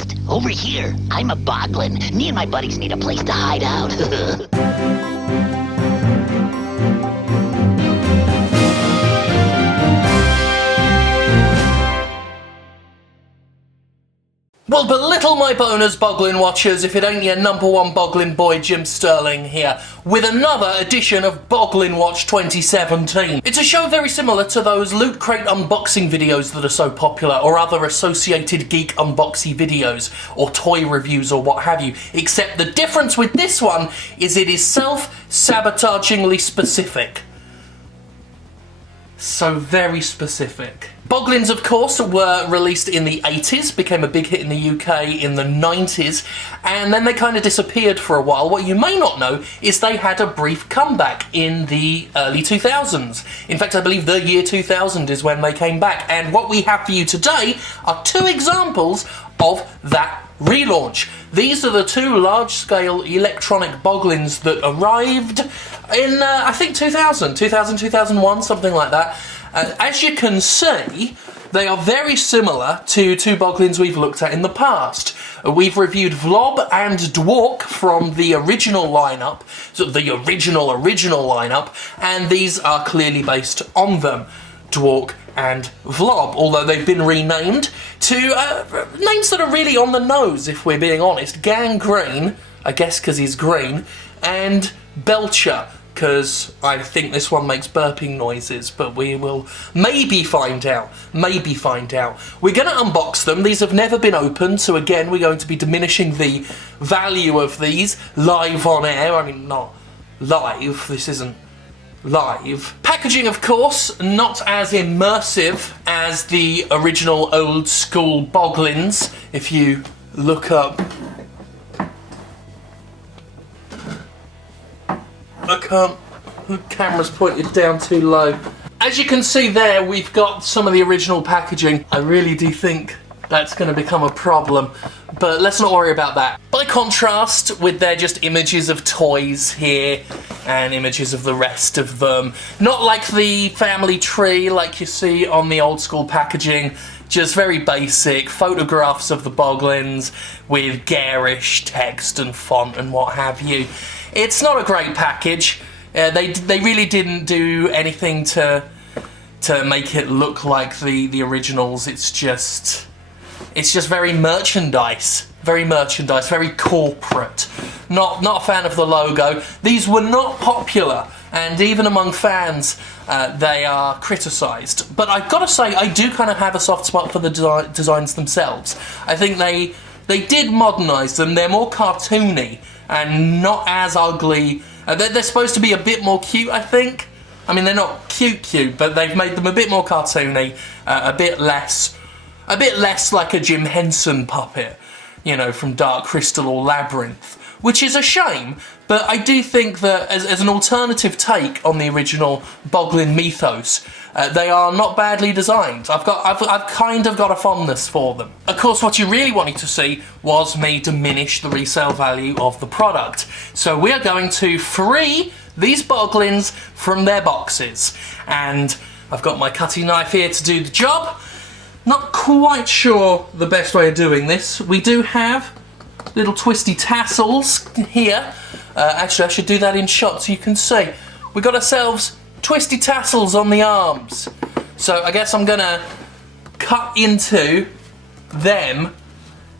best. Over here, I'm a Boglin. Me and my buddies need a place to hide out. Well, belittle my boners, Boglin watchers, if it ain't your #1 Boglin boy Jim Sterling here, with another edition of Boglinwatch 2017. It's a show very similar to those Loot Crate unboxing videos that are so popular, or other associated geek unboxing videos, or toy reviews or what have you, except the difference with this one is it is self-sabotagingly specific. So very specific. Boglins, of course, were released in the 80s, became a big hit in the UK in the 90s, and then they kind of disappeared for a while. What you may not know is they had a brief comeback in the early 2000s. In fact, I believe the year 2000 is when they came back, and what we have for you today are two examples of that relaunch. These are the two large-scale electronic Boglins that arrived in, I think, 2001, something like that. As you can see, they are very similar to two Boglins we've looked at in the past. We've reviewed Vlob and Dwark from the original lineup, so the original lineup, and these are clearly based on them, Dwark and Vlob, although they've been renamed to names that are really on the nose, if we're being honest. Gangrene, I guess because he's green, and Belcher, because I think this one makes burping noises, but we will maybe find out. Maybe find out. We're going to unbox them. These have never been opened, so again, we're going to be diminishing the value of these live on air. I mean, not live. This isn't live. Packaging, of course, not as immersive as the original old school Boglins. If you look up, I can't, the camera's pointed down too low. As you can see there, we've got some of the original packaging. I really do think that's going to become a problem, but let's not worry about that. By contrast, with their just images of toys here and images of the rest of them, not like the family tree like you see on the old school packaging, just very basic photographs of the Boglins with garish text and font and what have you. It's not a great package. They really didn't do anything to make it look like the originals. It's just very merchandise, very corporate. Not a fan of the logo. These were not popular, and even among fans, they are criticised. But I've got to say, I do kind of have a soft spot for the designs themselves. I think they did modernise them. They're more cartoony and not as ugly. They're supposed to be a bit more cute, I think. I mean, they're not cute, but they've made them a bit more cartoony, a bit less like a Jim Henson puppet, you know, from Dark Crystal or Labyrinth, which is a shame. But I do think that as an alternative take on the original Boglin mythos, they are not badly designed. I've kind of got a fondness for them. Of course, what you really wanted to see was me diminish the resale value of the product. So we are going to free these Boglins from their boxes. And I've got my cutting knife here to do the job. Not quite sure the best way of doing this. We do have little twisty tassels here. Actually, I should do that in shot so you can see. We got ourselves twisty tassels on the arms. So I guess I'm gonna cut into them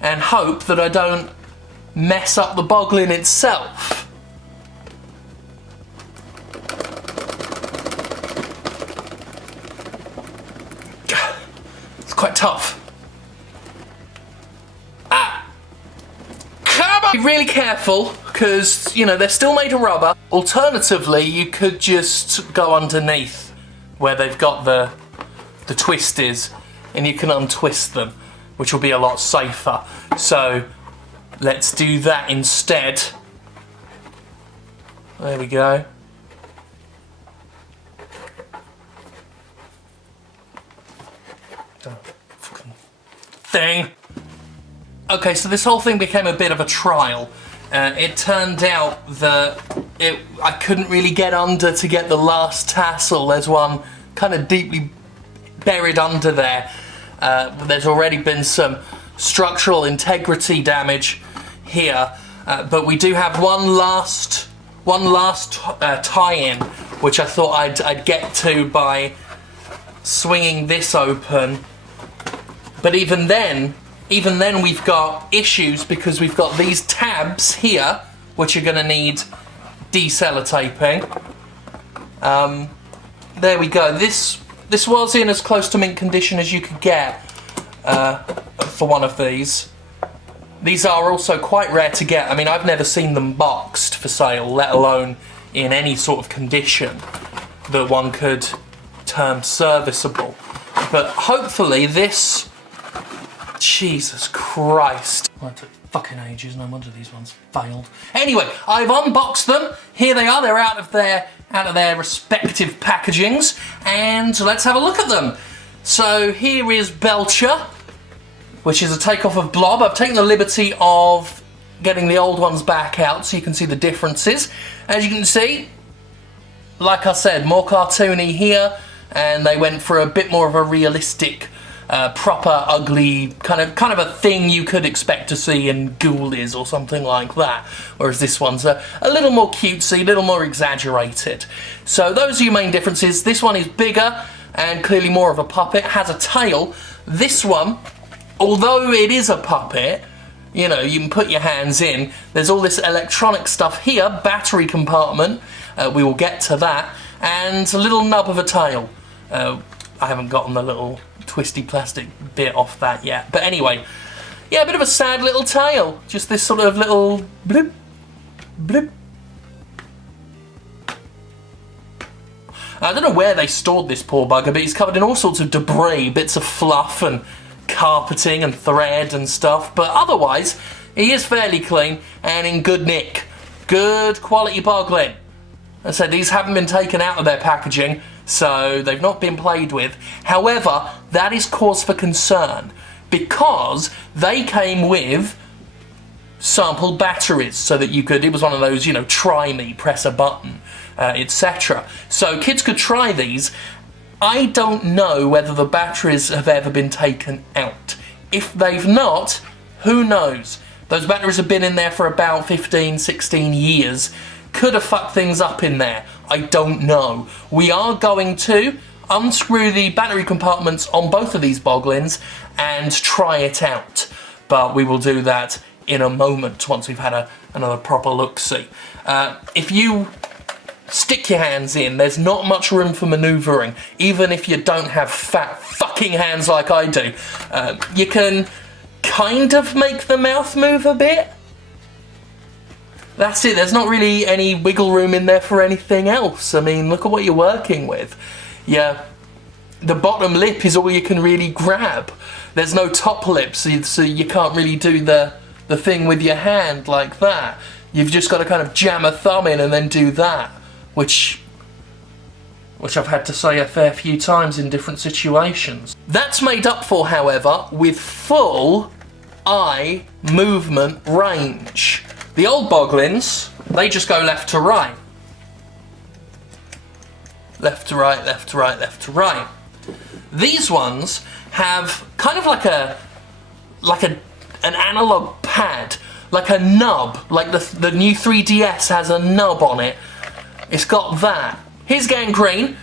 and hope that I don't mess up the Boglin itself. It's quite tough. Be really careful, because, you know, they're still made of rubber. Alternatively, you could just go underneath where they've got the twisties, and you can untwist them, which will be a lot safer. So let's do that instead. There we go. Oh, fucking thing. Okay, so this whole thing became a bit of a trial. It turned out that I couldn't really get under to get the last tassel. There's one kind of deeply buried under there. There's already been some structural integrity damage here, but we do have one last tie-in, which I thought I'd get to by swinging this open. But even then we've got issues because we've got these tabs here, which are going to need deselotaping. There we go. This was in as close to mint condition as you could get for one of these. These are also quite rare to get. I mean, I've never seen them boxed for sale, let alone in any sort of condition that one could term serviceable. But hopefully this... Jesus Christ. Well, it took fucking ages, no wonder these ones failed. Anyway, I've unboxed them. Here they are, they're out of their respective packagings, and let's have a look at them. So here is Belcher, which is a takeoff of Blob. I've taken the liberty of getting the old ones back out so you can see the differences. As you can see, like I said, more cartoony here, and they went for a bit more of a realistic, proper, ugly, kind of a thing you could expect to see in Ghoulies or something like that. Whereas this one's a little more cutesy, a little more exaggerated. So those are your main differences. This one is bigger and clearly more of a puppet, has a tail. This one, although it is a puppet, you know, you can put your hands in. There's all this electronic stuff here, battery compartment, we will get to that, and a little nub of a tail. I haven't gotten the little twisty plastic bit off that yet. But anyway, yeah, a bit of a sad little tail. Just this sort of little bloop, bloop. I don't know where they stored this poor bugger, but he's covered in all sorts of debris, bits of fluff and carpeting and thread and stuff. But otherwise, he is fairly clean and in good nick. Good quality Boglin. I said these haven't been taken out of their packaging, so they've not been played with. However, that is cause for concern because they came with sample batteries so that you could, it was one of those, you know, try me, press a button, etc. So kids could try these. I don't know whether the batteries have ever been taken out. If they've not, who knows? Those batteries have been in there for about 15, 16 years. Could have fucked things up in there. I don't know. We are going to unscrew the battery compartments on both of these Boglins and try it out. But we will do that in a moment once we've had another proper look-see. If you stick your hands in, there's not much room for manoeuvring, even if you don't have fat fucking hands like I do. You can kind of make the mouth move a bit. That's it, there's not really any wiggle room in there for anything else. I mean, look at what you're working with. Yeah, the bottom lip is all you can really grab. There's no top lip, so you can't really do the thing with your hand like that. You've just got to kind of jam a thumb in and then do that, which I've had to say a fair few times in different situations. That's made up for, however, with full eye movement range. The old Boglins, they just go left to right. Left to right, left to right, left to right. These ones have kind of like an analog pad, like a nub, like the new 3DS has a nub on it. It's got that. Here's Gangrene,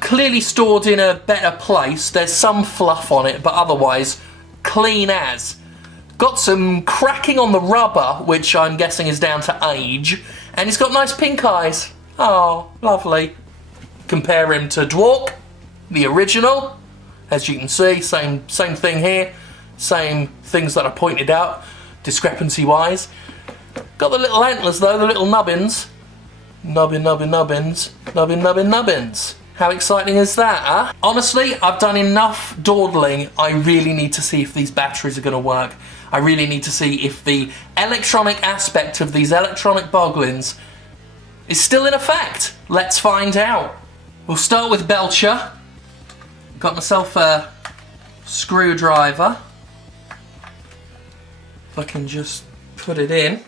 clearly stored in a better place. There's some fluff on it, but otherwise clean as. Got some cracking on the rubber, which I'm guessing is down to age, and he's got nice pink eyes. Oh, lovely. Compare him to Dwark, the original. As you can see, same thing here. Same things that I pointed out, discrepancy-wise. Got the little antlers though, the little nubbins. Nubbin, nubbin, nubbins. Nubbin, nubbin, nubbins. How exciting is that, huh? Honestly, I've done enough dawdling. I really need to see if these batteries are going to work. I really need to see if the electronic aspect of these electronic Boglins is still in effect. Let's find out. We'll start with Belcher. Got myself a screwdriver. If I can just put it in.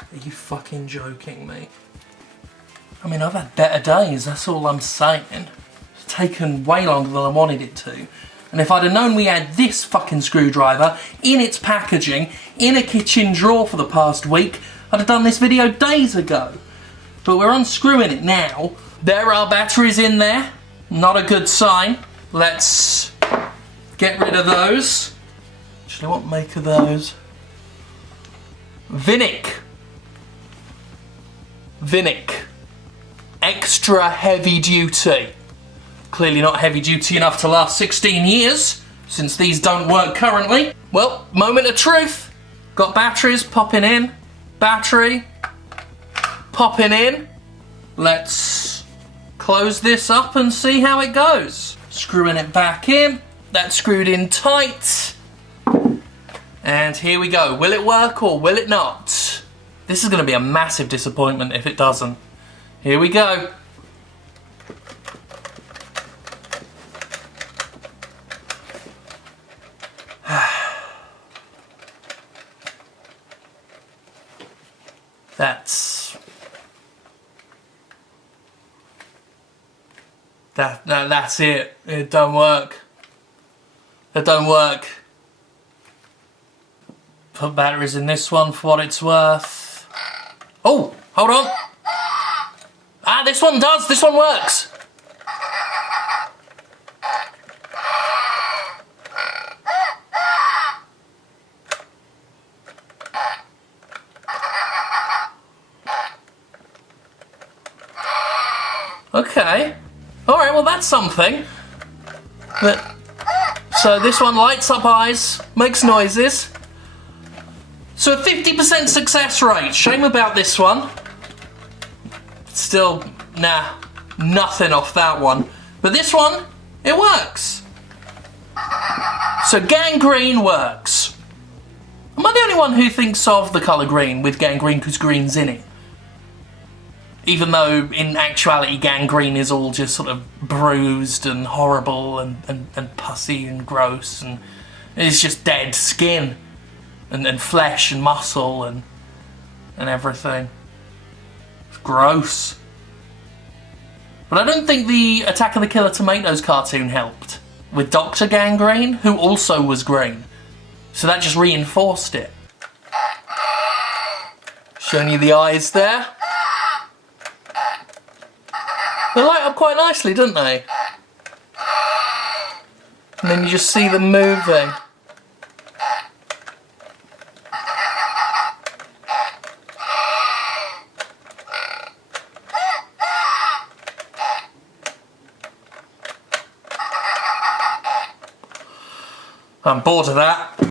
Are you fucking joking me? I mean, I've had better days, that's all I'm saying. It's taken way longer than I wanted it to. And if I'd have known we had this fucking screwdriver in its packaging, in a kitchen drawer for the past week, I'd have done this video days ago. But we're unscrewing it now. There are batteries in there. Not a good sign. Let's get rid of those. Actually, what make are those? Vinic. Extra heavy duty. Clearly not heavy duty enough to last 16 years, since these don't work currently. Well, moment of truth. Got batteries popping in. Battery popping in. Let's close this up and see how it goes. Screwing it back in. That's screwed in tight. And here we go. Will it work or will it not? This is going to be a massive disappointment if it doesn't. Here we go. That's it. It don't work. It don't work. Put batteries in this one for what it's worth. Oh, hold on. Ah, this one does. This one works. Okay. Alright, well that's something. So this one lights up eyes, makes noises. So a 50% success rate. Shame about this one. Still, nah, nothing off that one. But this one, it works. So gangrene works. Am I the only one who thinks of the colour green with gangrene because green's in it? Even though in actuality gangrene is all just sort of bruised and horrible and pussy and gross, and it's just dead skin and flesh and muscle and everything. It's gross. But I don't think the Attack of the Killer Tomatoes cartoon helped with Dr. Gangrene, who also was green. So that just reinforced it. Showing you the eyes there. They light up quite nicely, don't they? And then you just see them moving. I'm bored of that.